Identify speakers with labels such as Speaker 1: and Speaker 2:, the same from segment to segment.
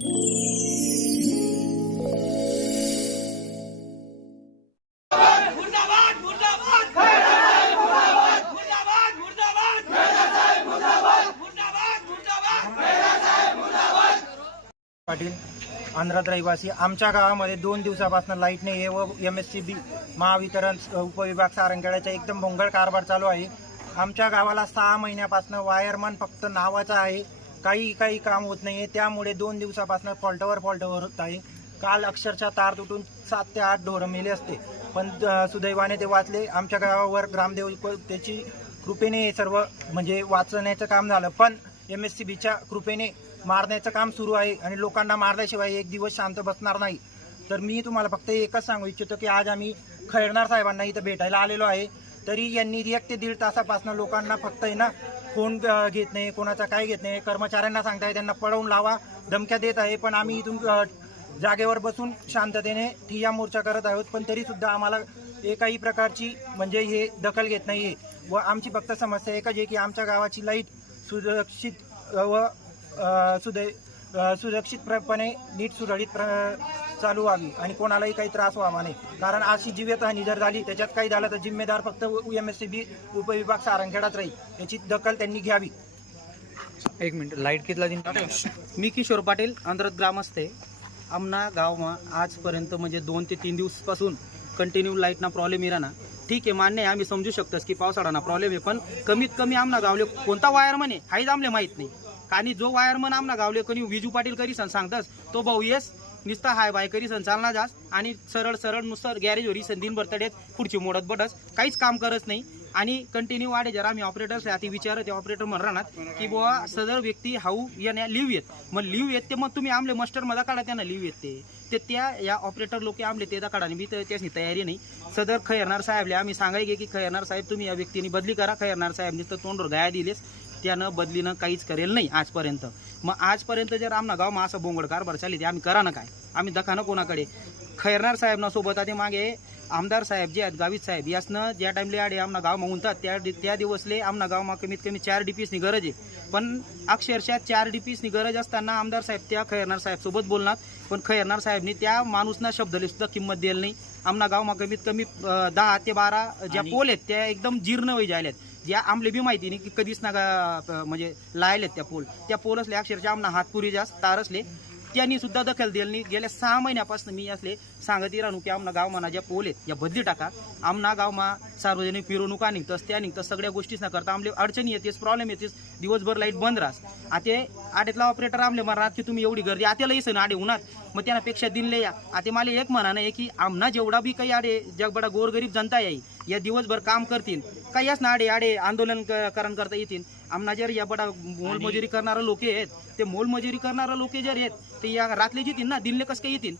Speaker 1: पाटील आंध्रात रहिवासी आमच्या गावामध्ये दोन दिवसापासून लाइट नाही आहे व M S C B Mahavitaran उपविभाग सारंगखेड्याचा एकदम भोंगळ कारभार चालू आहे. आमच्या गावाला सहा महिन्यापासून वायरमन फक्त नावाचा आहे. काही काही काम होत नाही आहे त्यामुळे दोन दिवसापासून फॉल्टवर फॉल्टवर होत आहे. काल अक्षरशः तार तुटून सात ते आठ ढोरं मेले असते. पण सुदैवाने ते वाचले. आमच्या गावावर ग्रामदेव त्याची कृपेने हे सर्व म्हणजे वाचवण्याचं काम झालं. पण एम एस सी बीच्या कृपेने मारण्याचं काम सुरू आहे आणि लोकांना मारल्याशिवाय एक दिवस शांत बसणार नाही. तर मी तुम्हाला फक्त एकच सांगू इच्छितो की आज आम्ही खैरणार साहेबांना इथं भेटायला आलेलो आहे. तरी यांनी एक ते दीड तासापासून लोकांना फक्त आहे ना फोन घेत नाही कोणाचा काय घेत नाही कर्मचाऱ्यांना सांगताय त्यांना पळवून लावा धमक्या देत आहे पण आम्ही इथून जागेवर बसून शांततेने ठिय्या मोर्चा करत आहोत पण तरीसुद्धा आम्हाला एकाही प्रकारची म्हणजे हे दखल घेत नाहीये. व आमची फक्त समस्या एकच आहे की आमच्या गावाची लाइट सुरक्षित व अ, सुदै सुरक्षितपणे नीट सुरळीत प्र- चालू व्हावी आणि कोणालाही काही त्रास व्हावा नाही. कारण अशी जीवितहानी जर झाली त्याच्यात काही झालं तर जिम्मेदार फक्त एम एस सी बी उपविभाग सारंगखेडात राहील. याची दखल त्यांनी घ्यावी.
Speaker 2: एक मिनिट लाइट कितला मी किशोर पाटील अंधरत ग्रामस्थ आहे. आमना गावमा आजपर्यंत म्हणजे दोन ते तीन दिवसपासून कंटिन्यू लाईटना प्रॉब्लेम येणार ठीक आहे मान्य आहे आम्ही समजू शकतोस की पावसाळाना प्रॉब्लेम आहे पण कमीत कमी आमना गावले कोणता वायरमन आहे हाही आमले माहीत नाही. आणि जो वायरमन आमना गावले कोणी विजू पाटील करीसन सांगतस सांगतास तो भाऊ येस नुसता हाय बाय करी सन चालना जास आणि सरळ सरळ नुसतं गॅरेजवरी सन दिन पुढची मोडत बडस काहीच काम करत नाही. आणि कंटिन्यू वाढे जरा आम्ही ऑपरेटर्स आधी विचार ते ऑपरेटर म्हणणार की बुवा सदर व्यक्ती हाऊ याने लिव्ह येत. मग लिव्ह येत ते मग तुम्ही आमले मस्टरमध्ये काढा त्यांना लिव्ह येत ते. ते त्या या ऑपरेटर लोक आमले ते काढा मी तर त्याची तयारी नाही. सदर खैरनार साहेबले आम्ही सांगाय की खैरनार साहेब तुम्ही या व्यक्तीने बदली करा खैरनार साहेबने तर तोंडवर गाया दिलेस. त्यानं बदलीनं काहीच करेल नाही आजपर्यंत. मग आजपर्यंत जर आमना गावमा असं बोंगड कारभार चालली ते आम्ही करा ना काय? आम्ही दखानं कोणाकडे? खैरनार साहेबना सोबत आधी मागे आमदार साहेब जे आहेत गावित साहेब यासनं ज्या टाइमले आडे आमना गाव म्हणतात त्या त्या दिवसले आमना गावमा कमीत कमी चार डीपीसनी गरज आहे. पण अक्षरशः चार डीपीसनी गरज असताना आमदार साहेब त्या खैरनार साहेब सोबत बोलणार पण खैरनार साहेबनी त्या माणूसना शब्दले सुद्धा किंमत द्यायला नाही. आमना गावमा कमीत कमी दहा ते बारा ज्या पोल आहेत त्या एकदम जीर्ण वय जायल्यात ज्या आमले बी माहिती नाही की कधीच ना म्हणजे लायलेत त्या पोल. त्या पोल असले अक्षरशः आमना हातपुरी जास्त तार असले त्यांनी सुद्धा दखल दिली गेल्या सहा महिन्यापासून मी असले सांगती राहू की आमना गावमाना ज्या पोल आहेत या बदली टाका. आमना गावमा सार्वजनिक फिरवणुका निघतस त्या निघतस सगळ्या गोष्टीच ना करता आमले अडचणी येतेस प्रॉब्लेम येतेस दिवसभर लाइट बंद राहस. आता आडेतला ऑपरेटर आमले म्हणणार की तुम्ही एवढी गर्दी आत्याला येस ना आडे उन्हात मग त्यांनापेक्षा दिले या. आता मला एक म्हणणं आहे की आमना जेवढा बी काही आडे जगबडा गोरगरीब जनता येईल या दिवसभर काम करतील. काही ना आडे आडे आंदोलन क- करण करता येतील. आमना जर या बडा मोलमजुरी करणारे लोक आहेत. ते मोलमजुरी करणारे लोक जर आहेत ते या रातले येतील ना दिल्ले कसं काय येतील?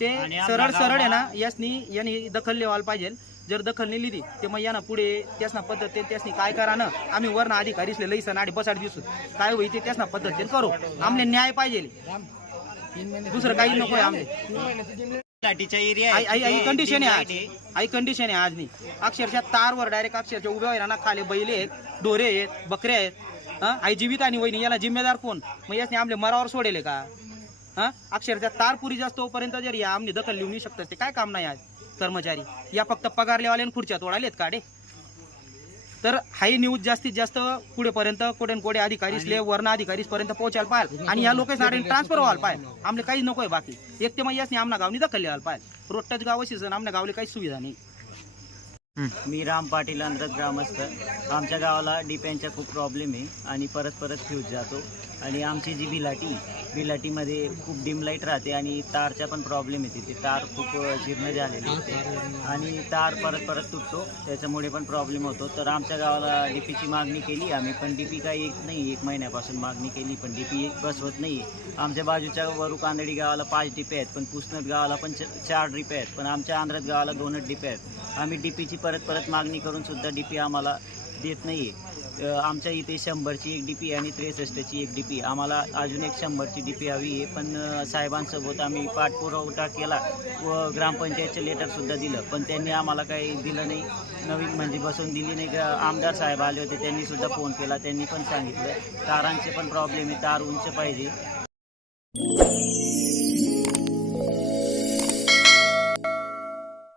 Speaker 2: ते सरळ सरळ आहे ना यासनी यांनी दखल लेवायला पाहिजे. जर दखल नाही लिहिली ते मग यानं पुढे त्यासना पद्धत त्यासनी काय करा ना आम्ही वर्ण अधिकारीसले लई सण आडे बसाड दिसू काय होईल ते त्यासना पद्धतीने करू. आमले न्याय पाहिजे. दुसरं काही नको आमले.
Speaker 3: लाटीचा area
Speaker 2: I I I condition आहे आज. आई कंडिशन आहे आज नाही. अक्षरशः तारवर डायरेक्ट अक्षरशः उभ्या आहे ना खाली बैले आहेत डोरे आहेत बकरे आहेत. हा? आई जीवित आणि वहिनी याला जिम्मेदार कोण? मग यासने आमले मरावर सोडेले का? हा? अक्षरशः तार पुरी जास्त होईपर्यंत जर या आमने दखल लिहू नाही शकतात ते काय काम नाही आज? कर्मचारी. या फक्त पगारलेवाले आणि खुर्च्या तोडालेत काडे तर हाई न्यूज जास्तीत जास्त पुढेपर्यंत कोडे कोडे अधिकारी वर्ण अधिकारीस पर्यंत पोहोचायला पाहिजे आणि या लोकांना ट्रान्सफर व्हायला पाहिजे आमले काहीच नकोय बाकी. एक ते मग यासनी आमना गावनी दखल लिहायला पाहिजे रोजच्याच गाव अशीच आमच्या गावले काही सुविधा नाही.
Speaker 3: मी राम पाटील अंधरत ग्रामस्थ. आमच्या गावाला डिपेंडचा खूप प्रॉब्लेम आहे आणि परत परत फ्यूज जातो. आणि आमची जी बिलाटी बिलाटीमध्ये खूप डिम लाइट राहते आणि तारचा पण प्रॉब्लेम येते. ते तार खूप जीर्ण झालेले होते आणि तार परत परत तुटतो. त्याच्यामुळे पण प्रॉब्लेम होतो. तर आमच्या गावाला डी पीची मागणी केली. आम्ही पण डी पी काही एक नाही एक महिन्यापासून मागणी केली पण डी पी एक बसवत नाही आमच्या बाजूच्या वरू कांदडी गावाला पाच डिपे आहेत पण पुसनद गावाला पण च- चार डिपे आहेत. पण आमच्या आंध्रात गावाला दोनच डिपे आहेत. आम्ही डी पीची परत परत मागणी करून सुद्धा डी पी आम्हाला देत नाही आहे आमच्या इथे शंभरची एक डी पी आणि त्रेसष्टची एक डी पी आम्हाला अजून एक शंभरची डी पी हवी आहे. पण साहेबांसोबत आम्ही पाठपुरवठा केला व ग्रामपंचायतचं लेटरसुद्धा दिलं. पण त्यांनी आम्हाला काही दिलं नाही. नवीन म्हणजे बसून दिली नाही. आमदार साहेब आले होते त्यांनी सुद्धा फोन केला. त्यांनी पण सांगितलं. तारांचे पण प्रॉब्लेम आहे. तार उंच पाहिजे.